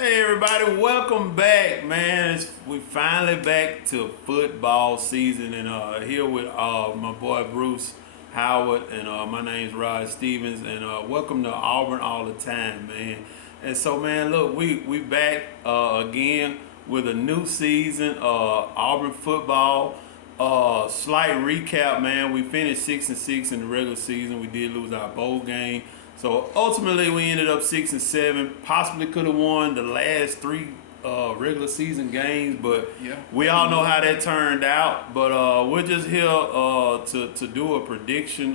Hey everybody, welcome back, man. We finally back to football season, and here with my boy Bruce Howard, and my name's Rod Stevens, and welcome to Auburn all the time, man. And so, man, look, we back again with a new season, Auburn football. Slight recap, man. We finished 6-6 in the regular season. We did lose our bowl game. So ultimately, we ended up 6-7. Possibly could have won the last three regular season games, but Yeah. we all know how that turned out. But we're just here to do a prediction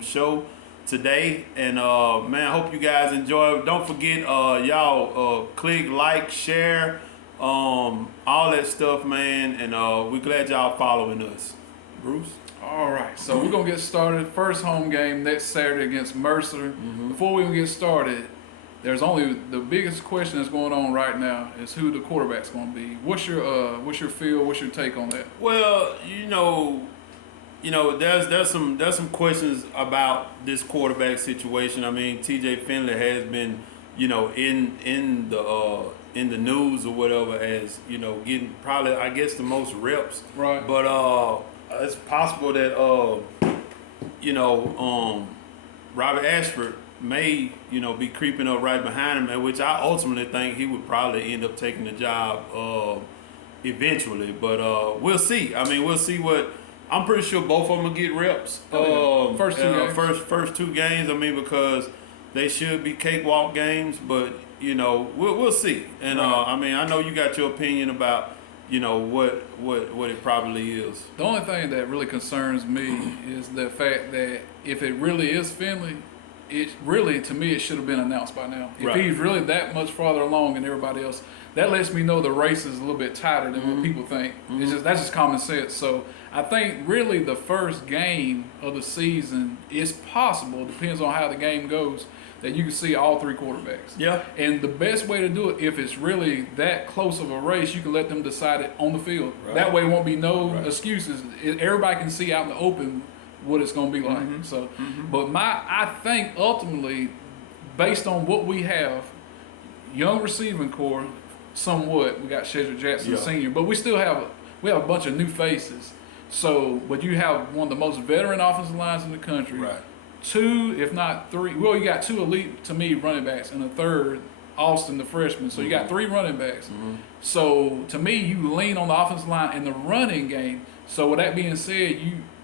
show today, and man, I hope you guys enjoy. Don't forget, y'all click like, share, all that stuff, man. And we're glad y'all following us. Bruce. All right, so we're gonna get started. First home game next Saturday against Mercer. Before we even get started, there's only the biggest question that's going on right now is who the quarterback's gonna be. What's your feel? What's your take on that? Well, there's some questions about this quarterback situation. I mean, T.J. Finley has been, in the news or whatever as getting probably I guess the most reps. Right. But it's possible that Robert Ashford may be creeping up right behind him, which I ultimately think he would probably end up taking the job eventually. But we'll see. I mean, we'll see what. I'm pretty sure both of them will get reps. First two games. First two games. I mean, because they should be cakewalk games, but we'll see. And Right. I mean, I know you got your opinion about what it probably is. The only thing that really concerns me is the fact that if it really is Finley, it really, to me, it should have been announced by now. If Right. he's really that much farther along than everybody else, that lets me know the race is a little bit tighter than what people think. That's just common sense. So I think really the first game of the season is possible, depends on how the game goes, that you can see all three quarterbacks. Yeah. And the best way to do it, if it's really that close of a race, you can let them decide it on the field. Right. That way, it won't be no Right. excuses. Everybody can see out in the open what it's going to be like. So, but I think ultimately, based on what we have, young receiving core, somewhat. We got Shedrick Jackson Yeah. Senior, but we have a bunch of new faces. So, but you have one of the most veteran offensive lines in the country. Right. Two, if not three. Well, you got two elite, to me, running backs, and a third, Austin, the freshman. So you got three running backs. So to me, you lean on the offensive line in the running game. So with that being said,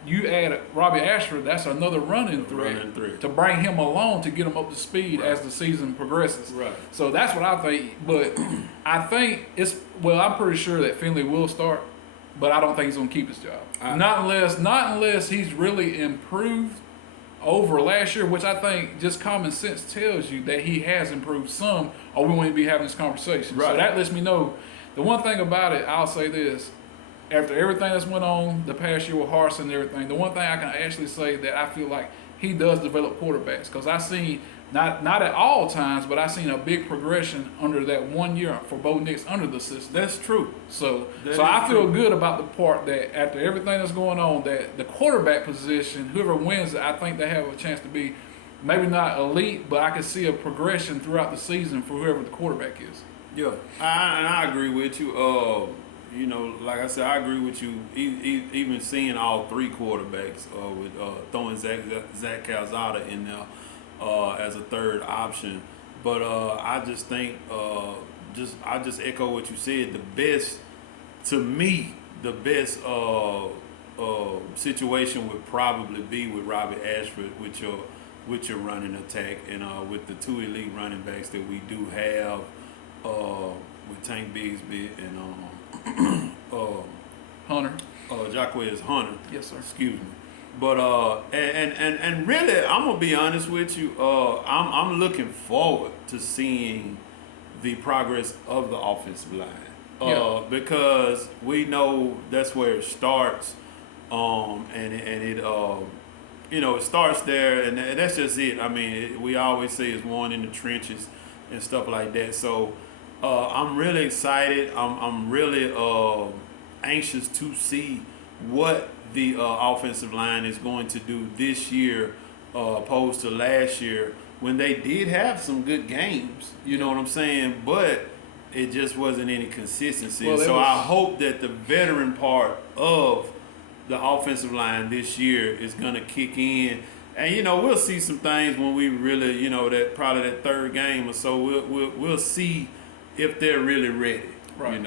you add Robbie Ashford. That's another running threat to bring him along to get him up to speed as the season progresses. Right. So that's what I think. But I think I'm pretty sure that Finley will start, but I don't think he's gonna keep his job. Not unless he's really improved over last year, which I think just common sense tells you that he has improved some, or we wouldn't be having this conversation. Right. So that lets me know. The one thing about it, I'll say this: after everything that's went on the past year with Harsin and everything, the one thing I can actually say that I feel like he does develop quarterbacks, because I seen not at all times, but I seen a big progression under that 1 year for Bo Nix under the system. That's true. So That I is feel true. good about the part that after everything that's going on, that the quarterback position, whoever wins it, I think they have a chance to be maybe not elite, but I can see a progression throughout the season for whoever the quarterback is. Yeah, I agree with you. Like I said, I agree with you. Even seeing all three quarterbacks with throwing Zach Calzada in there as a third option, but I just think I just echo what you said. The best situation would probably be with Robbie Ashford with your running attack, and with the two elite running backs that we do have with Tank Bigsby and Hunter. Jacquez Hunter. Yes, sir. Excuse me. But and really, I'm gonna be honest with you. I'm looking forward to seeing the progress of the offensive line. Because we know that's where it starts. It starts there, and that's just it. I mean, we always say it's one in the trenches and stuff like that. So I'm really excited. I'm really anxious to see what the offensive line is going to do this year opposed to last year when they did have some good games. You know what I'm saying? But it just wasn't any consistency. Well, So I hope that the veteran part of the offensive line this year is going to kick in. And we'll see some things when we really, that probably that third game or so. We'll see if they're really ready. Right.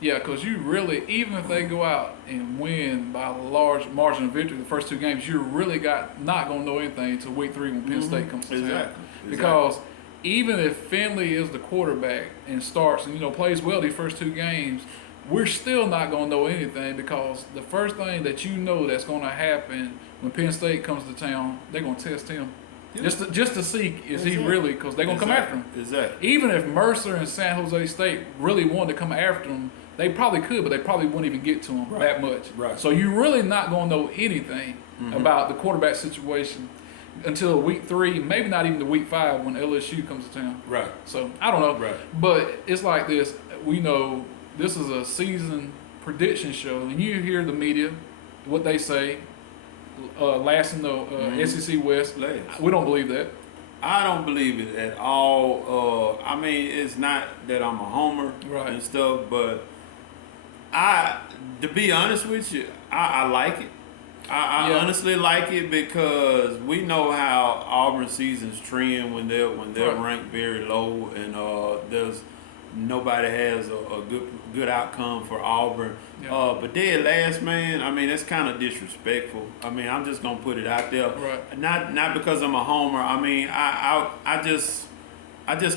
Yeah, because you really, even if they go out and win by a large margin of victory the first two games, you're really not going to know anything until week 3 when Penn State comes to town. Exactly. Because even if Finley is the quarterback and starts and plays well these first 2 games, we're still not going to know anything, because the first thing that that's going to happen when Penn State comes to town, they're going to test him. Yeah. Just to see is he really, because they're going to come after him. Exactly. Even if Mercer and San Jose State really wanted to come after him, they probably could, but they probably wouldn't even get to him that much. Right. So you're really not going to know anything about the quarterback situation until week 3, maybe not even to week 5 when LSU comes to town. Right. So I don't know. Right. But it's like this. We know this is a season prediction show, and you hear the media, what they say, last in the SEC West. Last. We don't believe that. I don't believe it at all. I mean, it's not that I'm a homer and stuff, but to be honest with you, I like it. I honestly like it, because we know how Auburn seasons trend when they're ranked very low, and there's nobody has a good outcome for Auburn. Yeah. But dead last, man, I mean, that's kind of disrespectful. I mean, I'm just gonna put it out there. Right. Not because I'm a homer. I mean, I just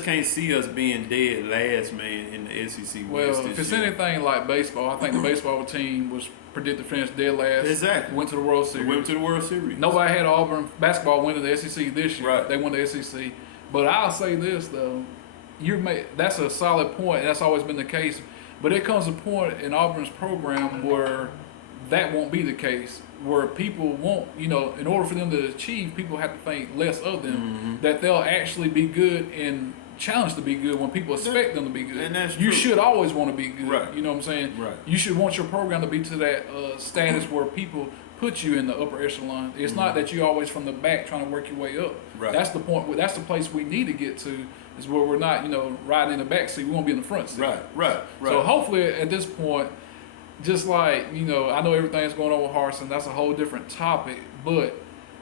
can't see us being dead last, man, in the SEC West. Well, if it's anything like baseball, I think the baseball team was predicted to finish dead last. Exactly. Went to the World Series. Nobody had Auburn basketball winning the SEC this year. Right. They won the SEC. But I'll say this, though. That's a solid point. That's always been the case. But there comes a point in Auburn's program where that won't be the case, where people won't, in order for them to achieve, people have to think less of them, that they'll actually be good and challenged to be good when people expect them to be good. And that's you true. should always want to be good. Right. You know what I'm saying? Right. You should want your program to be to that status where people put you in the upper echelon. It's not that you're always from the back trying to work your way up. Right. That's the point. That's the place we need to get to, is where we're not, riding in the back seat. We want to be in the front seat. Right. So hopefully at this point, just like, I know everything's going on with Harsin, that's a whole different topic, but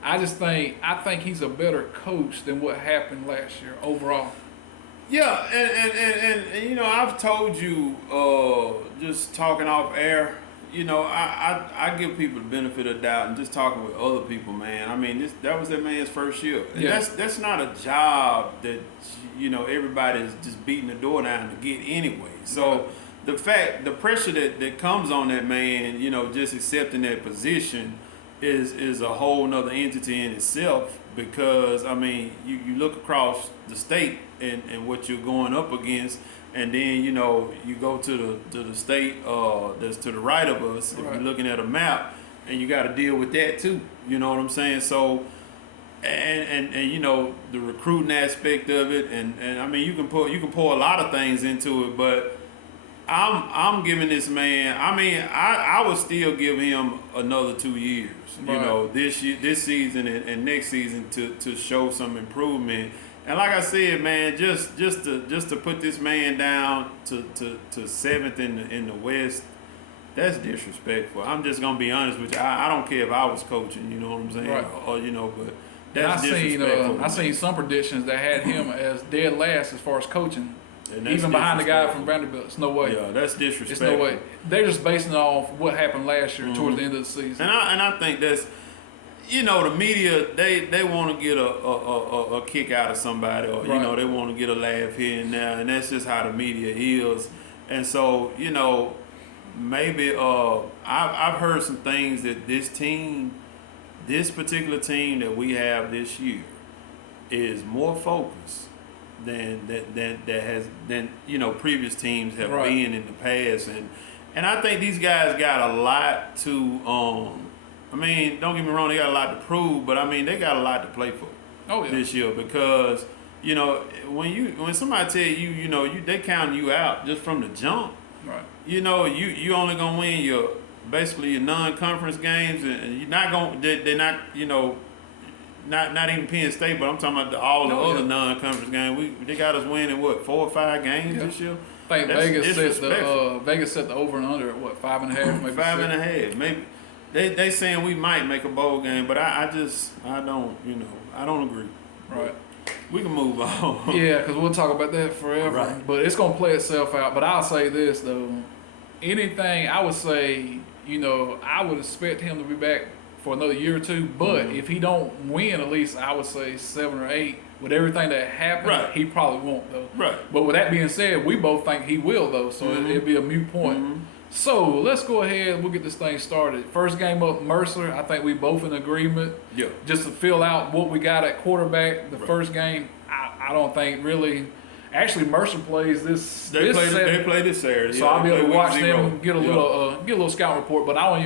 I think he's a better coach than what happened last year overall. Yeah, and I've told you, just talking off air, I give people the benefit of the doubt, and just talking with other people, man. I mean, that was that man's first year. And that's not a job that, everybody's just beating the door down to get anyway. So the pressure that comes on that man, just accepting that position is a whole nother entity in itself, because, I mean, you look across the state and what you're going up against, and then, you go to the state that's to the right of us, if you're looking at a map, and you got to deal with that too. You know what I'm saying? So, and the recruiting aspect of it, and I mean, you can pour a lot of things into it, but I'm giving this man, I mean, I would still give him another 2 years, this season and next season to show some improvement. And like I said, man, just to put this man down to 7th in the West, that's disrespectful. I'm just gonna be honest with you. I don't care if I was coaching, you know what I'm saying, or but that's disrespectful. I seen some predictions that had him as dead last as far as coaching. Even behind the guy from Vanderbilt. It's no way. Yeah, that's disrespectful. It's no way. They're just basing it off what happened last year towards the end of the season. And I think that's, the media, they want to get a kick out of somebody, or they want to get a laugh here and there, and that's just how the media is. And so, maybe I've heard some things that this particular team that we have this year is more focused than previous teams have been in the past, and I think these guys got a lot to I mean, don't get me wrong, they got a lot to prove, but I mean, they got a lot to play for this year, because when somebody tell you they counting you out just from the jump, you only gonna win your non-conference games, and you're not gonna they're not not even Penn State, but I'm talking about all the other non-conference games. They got us winning what 4 or 5 games this year. I think Vegas set the over and under at what 5.5, maybe 5.5, maybe. They saying we might make a bowl game, but I don't agree. Right. We can move on. Yeah, because we'll talk about that forever. Right. But it's gonna play itself out. But I'll say this though, anything I would say, I would expect him to be back for another year or two. But if he don't win, at least I would say 7 or 8. With everything that happened, he probably won't though. Right. But with that being said, we both think he will though, so it'd be a moot point. So let's go ahead. We'll get this thing started. First game up, Mercer. I think we both in agreement. Yeah. Just to fill out what we got at quarterback. The first game, I don't think really. Actually, Mercer plays this. They play this Saturday. So I'll be able to watch them get a little scout report. But I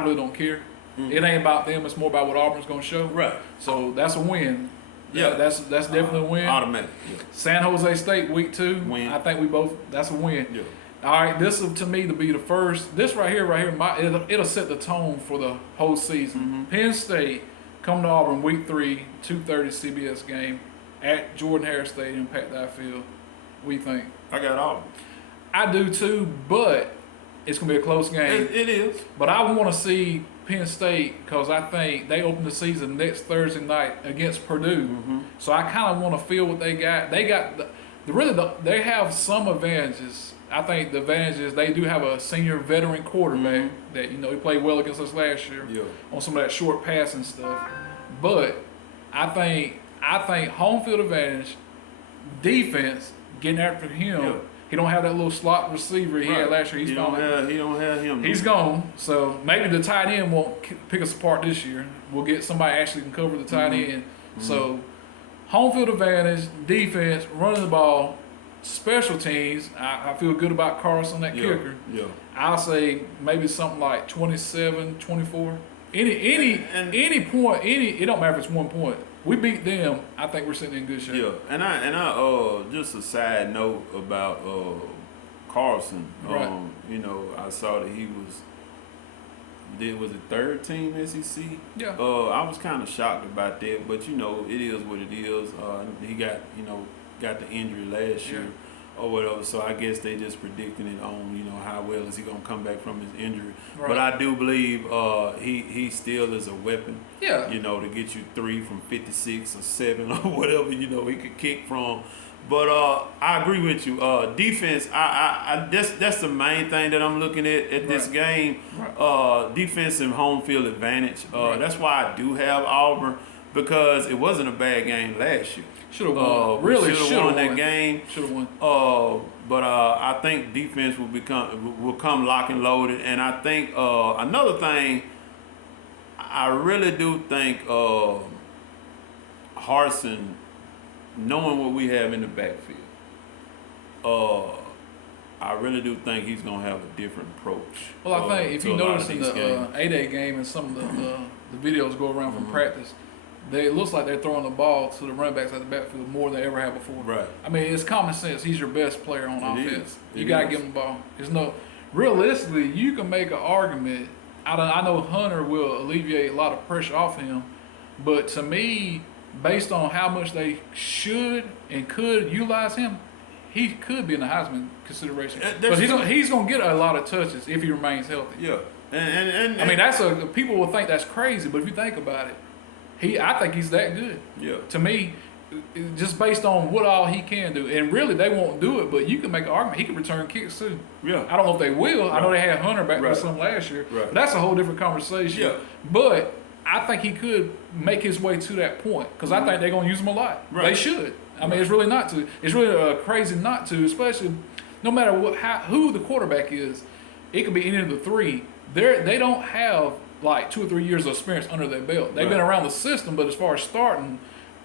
really don't care. It ain't about them. It's more about what Auburn's gonna show. Right. So that's a win. Yeah, that's definitely a win. Automatic. Yeah. San Jose State week 2. Win. I think we both. That's a win. Yeah. All right, this is to me to be the first. This right here, it'll set the tone for the whole season. Penn State come to Auburn week 3, 2:30 CBS game at Jordan Hare Stadium, packed out field. What do you think? I got Auburn. I do too, but it's gonna be a close game. It is. But I want to see Penn State because I think they open the season next Thursday night against Purdue. So I kind of want to feel what they got. They got they have some advantages. I think the advantage is they do have a senior veteran quarterback that he played well against us last year on some of that short passing stuff. But I think home field advantage, defense getting after him. Yeah. He don't have that little slot receiver he had last year. He don't have him. He's gone. So maybe the tight end won't pick us apart this year. We'll get somebody actually can cover the tight end. So home field advantage, defense, running the ball. Special teams, I feel good about Carlson, that kicker. Yeah. I'll say maybe something like 27, 24. Any point, it don't matter if it's 1 point. We beat them, I think we're sitting in good shape. Yeah, and I just a side note about Carlson. Right. I saw that he was it third team SEC? Yeah. I was kind of shocked about that, but it is what it is. He got the injury last year or whatever, so I guess they just predicting it on how well is he gonna come back from his injury. Right. But I do believe he still is a weapon. Yeah. To get you 3 from 56 or 7 or whatever he could kick from. But I agree with you. Defense, that's the main thing that I'm looking at this game. Right. Defense and home field advantage. That's why I do have Auburn, because it wasn't a bad game last year. Should have won. Really should have won that game. Should have won. But I think defense will come lock and loaded, and I think another thing, I really do think Harsin, knowing what we have in the backfield, I really do think he's gonna have a different approach. Well, I think if you notice in the 8A game and some of the videos go around from practice. It looks like they're throwing the ball to the running backs at the backfield more than they ever have before. Right. I mean, it's common sense. He's your best player on offense. You got to give him the ball. Realistically, you can make an argument. I know Hunter will alleviate a lot of pressure off him, but to me, based on how much they should and could utilize him, he could be in the Heisman consideration. But he's going to get a lot of touches if he remains healthy. Yeah. And I mean, people will think that's crazy, but if you think about it, I think he's that good. Yeah. To me, just based on what all he can do, and really they won't do it, but you can make an argument he can return kicks too. Yeah. I don't know if they will. Right. I know they had Hunter back there some last year, but that's a whole different conversation. Yeah. But I think he could make his way to that point because I think they're gonna use him a lot. Right. They should. I mean, it's really not to. It's really crazy not to, especially no matter who the quarterback is. It could be any of the three. They don't have like 2 or 3 years of experience under their belt. They've been around the system, but as far as starting,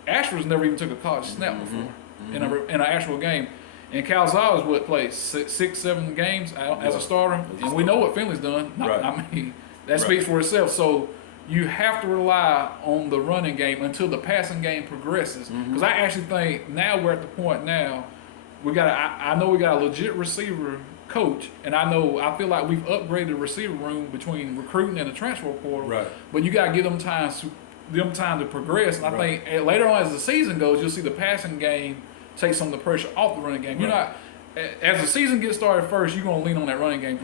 Ashford's never even took a college snap before in an actual game. And Calzada's played 6-7 games as a starter, and we know what Finley's done. I mean, that speaks for itself. So you have to rely on the running game until the passing game progresses. Because I actually think now we're at the point now I know we got a legit receiver coach, and I feel like we've upgraded the receiver room between recruiting and the transfer portal. Right. But you got to give them time them time to progress. And I Right. think later on as the season goes, you'll see the passing game take some of the pressure off the running game. You're Right. not, as the season gets started first, you're going to lean on that running game.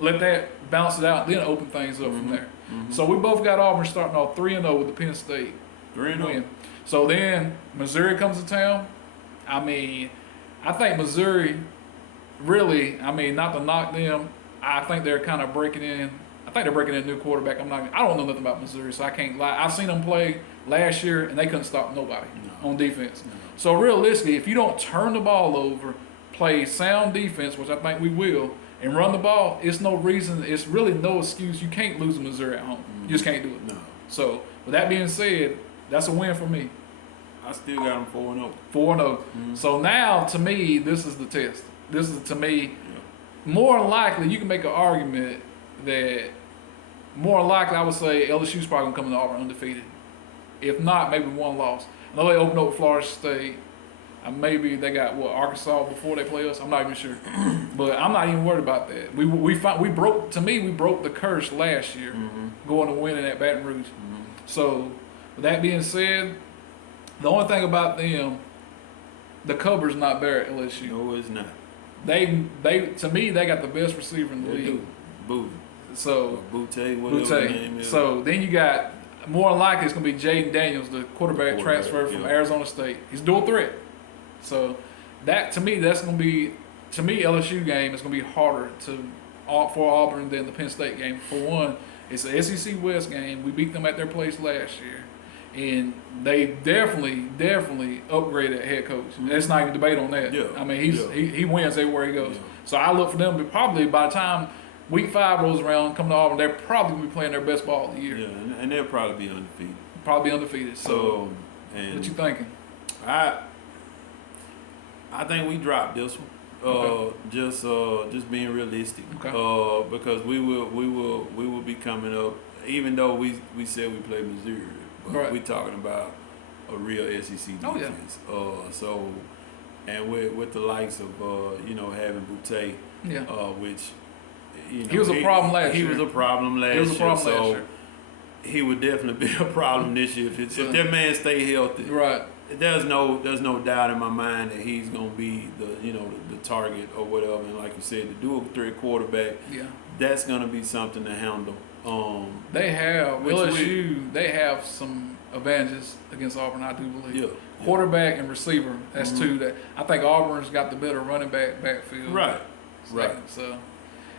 Let that balance it out, then open things up from there. So we both got Auburn starting off 3-0 with the Penn State 3-0. win. So then Missouri comes to town. I mean, I think Missouri really, I mean, not to knock them, I think they're kind of breaking in. I think they're breaking in a new quarterback. I don't know nothing about Missouri, so I can't lie. I've seen them play last year, and they couldn't stop nobody on defense. No. So realistically, if you don't turn the ball over, play sound defense, which I think we will, and run the ball, it's no reason, it's really no excuse. You can't lose to Missouri at home. You just can't do it. No. So with that being said, that's a win for me. I still got them 4-0. 4-0. So now, to me, this is the test. This is, to me, more likely, you can make an argument that more likely, I would say LSU's probably going to come into Auburn undefeated. If not, maybe one loss. I know they opened up with Florida State. And maybe they got, Arkansas before they play us? I'm not even sure. But I'm not even worried about that. We broke the curse last year going to winning at Baton Rouge. So, with that being said, the only thing about them, the cover's not there at LSU. No, it's not. They to me, they got the best receiver in the They league. do. Boo. So Butte, whatever his name is. So then you got, more likely it's gonna be Jaden Daniels, the quarterback transfer from yeah. Arizona State. He's dual threat. So that, to me, that's gonna be, to me, LSU game is gonna be harder for Auburn than the Penn State game. For one, it's an SEC West game. We beat them at their place last year. And they definitely upgraded head coach. There's not even debate on that. Yeah. I mean, he wins everywhere he goes. Yeah. So I look for them to probably, by the time Week 5 rolls around, come to Auburn, they're probably going to be playing their best ball of the year. Yeah, and they'll probably be undefeated. Probably undefeated. So, and what you thinking? I think we dropped this one. Okay. Just being realistic. Okay. Because we will be coming up, even though we said we played Missouri, but Right. we talking about a real SEC defense. Oh, yeah. So, and with the likes of having Butte, Yeah. which He was a problem last year. He was a problem last year. He was a problem so last year. he would definitely be a problem this year if that man stay healthy. Right. There's no doubt in my mind that he's gonna be the target or whatever. And like you said, the dual threat quarterback, Yeah. that's gonna be something to handle. They have, Which LSU, they have some advantages against Auburn, I do believe. Yeah. Quarterback and receiver, that's two that I think Auburn's got the better running backfield. Right. So, Right. So,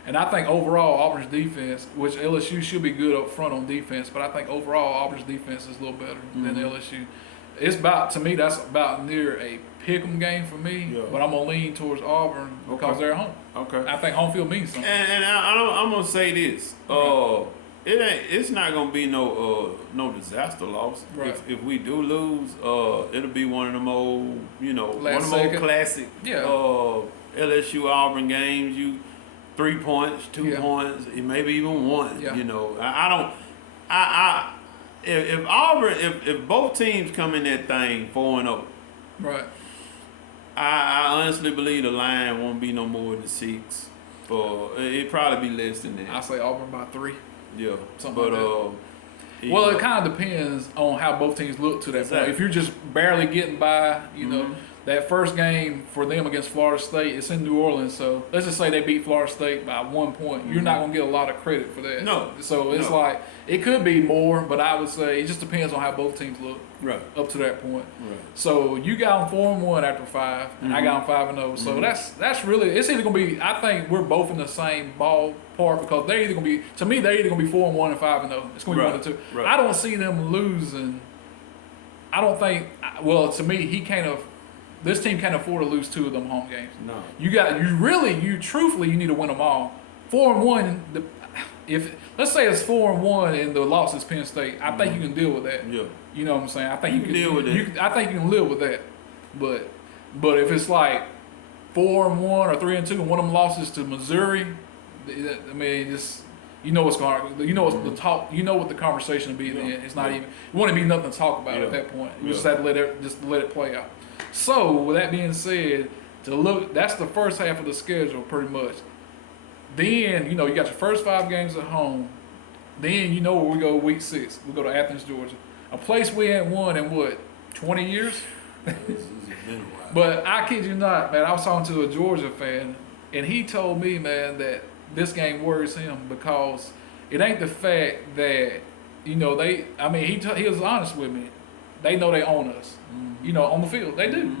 and I think overall Auburn's defense, which LSU should be good up front on defense, but I think overall Auburn's defense is a little better than LSU. It's about, to me, that's about near a pick'em game for me. Yeah. But I'm gonna lean towards Auburn because Okay. they're at home. Okay. I think home field means something. And I'm gonna say this. It's not gonna be no disaster loss. Right. If we do lose, it'll be one of them old, one of Last them old second. classic Yeah. LSU Auburn games. 3 points, 2 Yeah. points, maybe even one. Yeah. If Auburn, if both teams come in that thing 4-0, Right. I honestly believe the line won't be no more than 6. It'd probably be less than that. I say Auburn by 3. Yeah, Something but like that. Well, it kind of depends on how both teams look to that Exactly. point. If you're just barely getting by, Mhm. that first game for them against Florida State, it's in New Orleans. So let's just say they beat Florida State by 1 point. You're not going to get a lot of credit for that. No. So it's No. like, it could be more, but I would say it just depends on how both teams look right, up to that point. right. So you got them 4-1 after 5, and I got them 5-0. So that's really, it's either gonna be, I think we're both in the same ballpark because they're either gonna be, to me, they're either gonna be 4-1 and 5-0. It's gonna be Right, 1 or 2. right. I don't see them losing. I don't think. Well, to me, this team can't afford to lose 2 of them home games. No. Truthfully, you need to win them all. 4-1. If let's say it's 4-1 and the loss is Penn State, I think you can deal with that. Yeah. You know what I'm saying? I think You can deal with that. I think you can live with that. But if it's like 4-1 or 3-2 and one of them losses to Missouri, I mean, just what's going. What's the talk. What the conversation will be. Yeah. Then it's not even. It won't be nothing to talk about at that point. You just have to let it play out. So with that being said, that's the first half of the schedule pretty much. Then you got your first 5 games at home. Then where we go week 6. We go to Athens, Georgia. a place we hadn't won in what, 20 years? It's been a while. But I kid you not, man, I was talking to a Georgia fan, and he told me, man, that this game worries him because it ain't the fact that, he was honest with me. They know they own us, on the field. They do.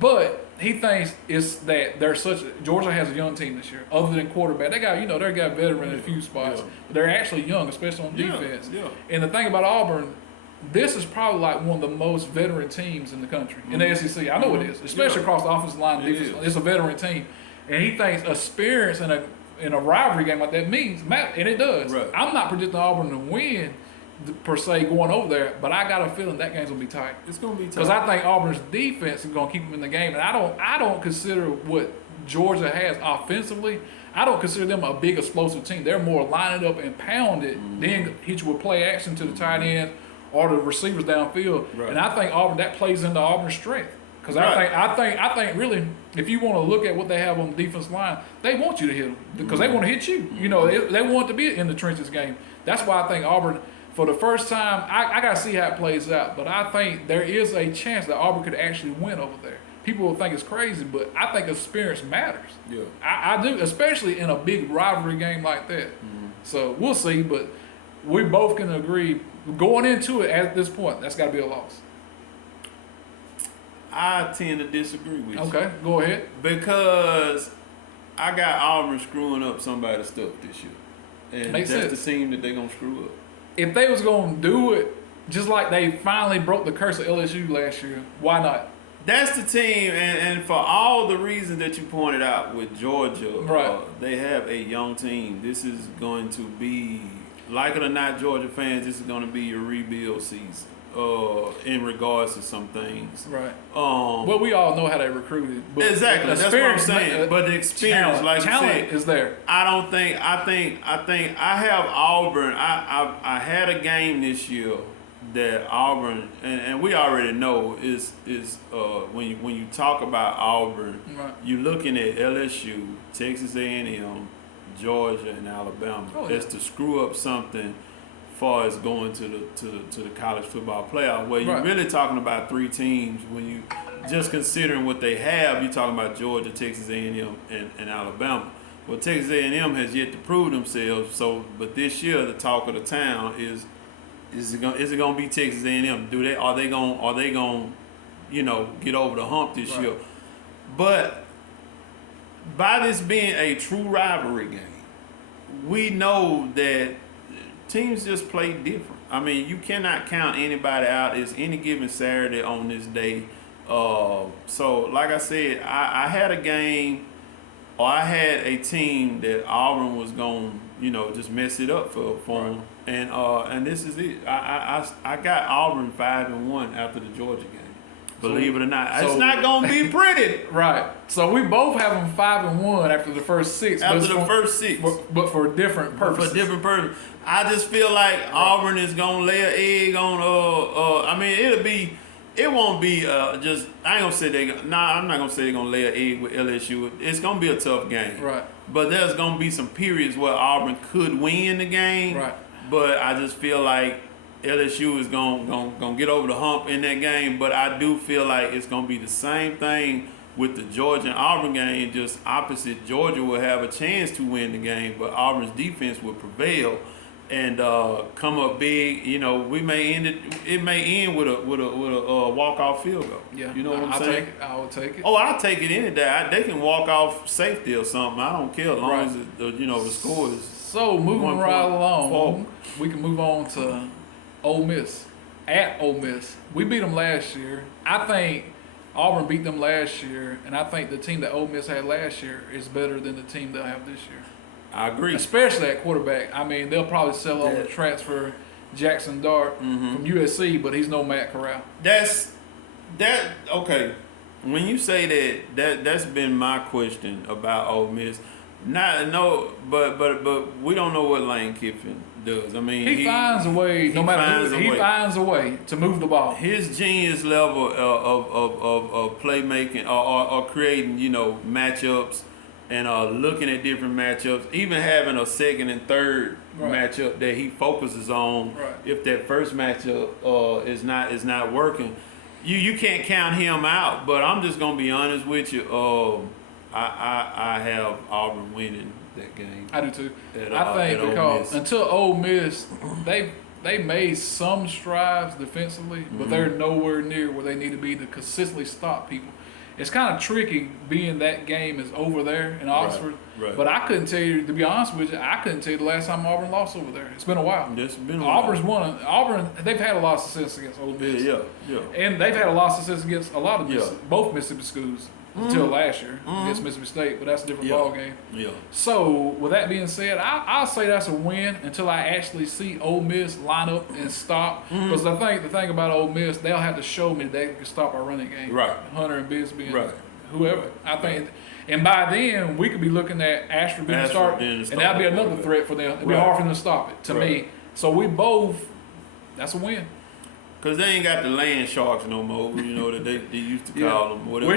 But he thinks it's that Georgia has a young team this year, other than quarterback. They got veteran in a few spots, but they're actually young, especially on defense. Yeah. And the thing about Auburn, this is probably like one of the most veteran teams in the country, in the SEC. I know it is, especially across the offensive line. Defense. It's a veteran team. And he thinks experience in a rivalry game like that means matter, and it does. Right. I'm not predicting Auburn to win per se going over there, but I got a feeling that game's gonna be tight. It's gonna be tight because I think Auburn's defense is gonna keep them in the game, and I don't consider what Georgia has offensively. I don't consider them a big explosive team. They're more line it up and pound it, then hit you with play action to the tight end or the receivers downfield. Right. And I think Auburn that plays into Auburn's strength. Because I think really, if you want to look at what they have on the defense line, they want you to hit them because they want to hit you. They want to be in the trenches game. That's why I think Auburn, for the first time, I got to see how it plays out. But I think there is a chance that Auburn could actually win over there. People will think it's crazy, but I think experience matters. Yeah, I do, especially in a big rivalry game like that. So we'll see, but we both can agree going into it at this point, that's got to be a loss. I tend to disagree with you. Okay, go ahead. Because I got Auburn screwing up somebody's stuff this year. And Makes that's sense. the team that they're going to screw up. If they was going to do it just like they finally broke the curse of LSU last year, why not? That's the team, and for all the reasons that you pointed out with Georgia, right. They have a young team. This is going to be, like it or not, Georgia fans, this is going to be your rebuild season. In regards to some things, right? Well, we all know how they recruited. But exactly, that's what I'm saying. But the experience, like you said, is there. I think I have Auburn. I had a game this year that Auburn, and we already know is when you talk about Auburn, right. You're looking at LSU, Texas A&M, Georgia, and Alabama. That's to screw up something. Far as going to the college football playoff, where you're really talking about three teams. When you just considering what they have, you're talking about Georgia, Texas A&M, and Alabama. Well, Texas A&M has yet to prove themselves. So, but this year the talk of the town is it going to be Texas A&M? Are they going get over the hump this year? But by this being a true rivalry game, we know that teams just play different. I mean, you cannot count anybody out. It's any given Saturday on this day. So, like I said, I had a game, or I had a team that Auburn was going to, just mess it up for them. And this is it. I got Auburn 5-1 after the Georgia game. Believe it or not, it's not gonna be pretty. Right. So we both have them 5-1 after the first six. But for different purposes. I just feel like Auburn is gonna lay an egg on. It won't be just. I ain't gonna say I'm not gonna say they're gonna lay an egg with LSU. It's gonna be a tough game. Right. But there's gonna be some periods where Auburn could win the game. Right. But I just feel like LSU is gonna get over the hump in that game, but I do feel like it's gonna be the same thing with the Georgia and Auburn game, just opposite. Georgia will have a chance to win the game, but Auburn's defense will prevail and come up big. We may end it. It may end with a walk-off field goal. Yeah, you know what I'm saying? I will take it. Oh, I'll take it any day. They can walk off safety or something. I don't care as long as the score is. So moving right along, we can move on to Ole Miss. At Ole Miss, we beat them last year. I think Auburn beat them last year, and I think the team that Ole Miss had last year is better than the team they'll have this year. I agree. Especially at quarterback. I mean, they'll probably sell on the transfer Jackson Dart from USC, but he's no Matt Corral. Okay. When you say that's been my question about Ole Miss. But we don't know what Lane Kiffin does. I mean, he finds a way. No matter who, he finds a way to move the ball. His genius level of playmaking or creating matchups and looking at different matchups, even having a second and third matchup that he focuses on. Right. If that first matchup is not working, you can't count him out. But I'm just gonna be honest with you. I have Auburn winning that game. I do too. At, I think at Ole because Miss. until Ole Miss, they made some strides defensively, but they're nowhere near where they need to be to consistently stop people. It's kind of tricky being that game is over there in Oxford. Right. But I couldn't tell you, to be honest with you, I couldn't tell you the last time Auburn lost over there. It's been a while. It's been a Auburn's while. won. Auburn, they've had a lot of success against Ole Miss. Yeah. And they've had a lot of success against a lot of Yeah. both Mississippi schools until last year against Mississippi State, but that's a different ball game. Yeah. So, with that being said, I'll say that's a win until I actually see Ole Miss line up and stop. Because I think the thing about Ole Miss, they'll have to show me they can stop our running game. Right. Hunter and Bisbee and Right. whoever. I think, and by then we could be looking at Ashford being the start, being the and starter that'd be another quarterback. threat for them. It'd be Right. hard for them to stop it. To me, so we both. That's a win. Because they ain't got the land sharks no more, you know, that they used to call them, whatever.